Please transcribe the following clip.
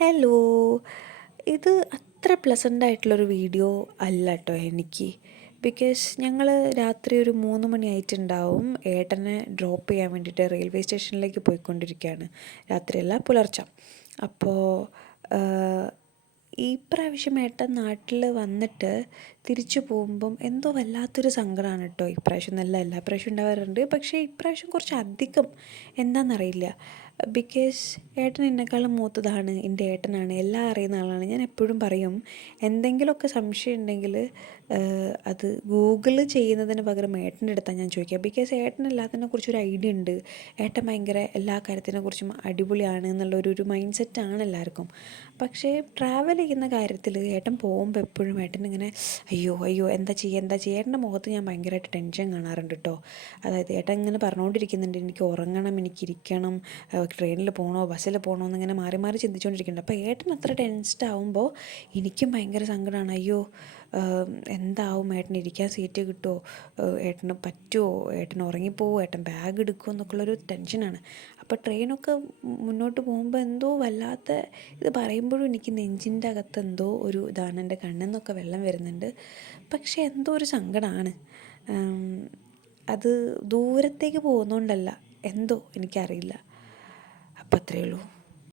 Hello. ഇത് അത്ര pleasant ആയിട്ടുള്ളൊരു വീഡിയോ അല്ല കേട്ടോ എനിക്ക്. ബിക്കോസ് ഞങ്ങൾ രാത്രി ഒരു 3 മണിയായിട്ടുണ്ടാവും ഏട്ടനെ ഡ്രോപ്പ് ചെയ്യാൻ വേണ്ടിയിട്ട് റെയിൽവേ സ്റ്റേഷനിലേക്ക് പോയിക്കൊണ്ടിരിക്കുകയാണ്. രാത്രിയല്ല, പുലർച്ചെ. അപ്പോൾ ഈ പ്രാവശ്യം ഏട്ടൻ നാട്ടിൽ വന്നിട്ട് തിരിച്ചു പോകുമ്പം എന്തോ വല്ലാത്തൊരു സങ്കടമാണ് കേട്ടോ. ഇപ്രാവശ്യം നല്ല എല്ലാ പ്രാവശ്യം ഉണ്ടാവാറുണ്ട്, പക്ഷേ ഇപ്രാവശ്യം കുറച്ച് അധികം. എന്താണെന്നറിയില്ല. ബിക്കോസ് ഏട്ടൻ എന്നെക്കാളും മൂത്തതാണ്, എൻ്റെ ഏട്ടനാണ്, എല്ലാം അറിയുന്ന ആളാണ്. ഞാൻ എപ്പോഴും പറയും, എന്തെങ്കിലുമൊക്കെ സംശയം ഉണ്ടെങ്കിൽ അത് ഗൂഗിൾ ചെയ്യുന്നതിന് പകരം ഏട്ടൻ്റെ അടുത്താണ് ഞാൻ ചോദിക്കുക. ബിക്കോസ് ഏട്ടൻ എല്ലാത്തിനെ കുറിച്ചൊരു ഐഡിയ ഉണ്ട്. ഏട്ടൻ ഭയങ്കര എല്ലാ കാര്യത്തിനെ കുറിച്ചും അടിപൊളിയാണ് എന്നുള്ളൊരു മൈൻഡ് സെറ്റാണ് എല്ലാവർക്കും. പക്ഷേ ട്രാവൽ ചെയ്യുന്ന കാര്യത്തിൽ ഏട്ടൻ പോകുമ്പോൾ എപ്പോഴും ഏട്ടൻ ഇങ്ങനെ അയ്യോ അയ്യോ എന്താ ചെയ്യുക. ഏട്ടൻ്റെ മുഖത്ത് ഞാൻ ഭയങ്കരമായിട്ട് ടെൻഷൻ കാണാറുണ്ട് കേട്ടോ. അതായത് ഏട്ടൻ ഇങ്ങനെ പറഞ്ഞുകൊണ്ടിരിക്കുന്നുണ്ട്, എനിക്ക് ഉറങ്ങണം, എനിക്കിരിക്കണം, ട്രെയിനിൽ പോകണോ ബസ്സിൽ പോകണോ എന്നിങ്ങനെ മാറി മാറി ചിന്തിച്ചുകൊണ്ടിരിക്കുന്നുണ്ട്. അപ്പോൾ ഏട്ടൻ അത്ര ടെൻസ്ഡ് ആവുമ്പോൾ എനിക്കും ഭയങ്കര സങ്കടമാണ്. അയ്യോ എന്താവും, ഏട്ടന് ഇരിക്കാൻ സീറ്റ് കിട്ടുമോ, ഏട്ടന് പറ്റുമോ, ഏട്ടൻ ഉറങ്ങിപ്പോവോ, ഏട്ടൻ ബാഗ് എടുക്കുമോ എന്നൊക്കെയുള്ളൊരു ടെൻഷനാണ്. അപ്പോൾ ട്രെയിനൊക്കെ മുന്നോട്ട് പോകുമ്പോൾ എന്തോ വല്ലാത്ത ഇത് പറയുമ്പോഴും എനിക്ക് നെഞ്ചിൻ്റെ അകത്ത് എന്തോ ഒരു ഇതാണ്, എൻ്റെ കണ്ണിൽ നിന്നൊക്കെ വെള്ളം വരുന്നുണ്ട്. പക്ഷേ എന്തോ ഒരു സങ്കടമാണ്. അത് ദൂരത്തേക്ക് പോകുന്നതുകൊണ്ടല്ല, എന്തോ എനിക്കറിയില്ല. അപ്പം അത്രയേ ഉള്ളൂ.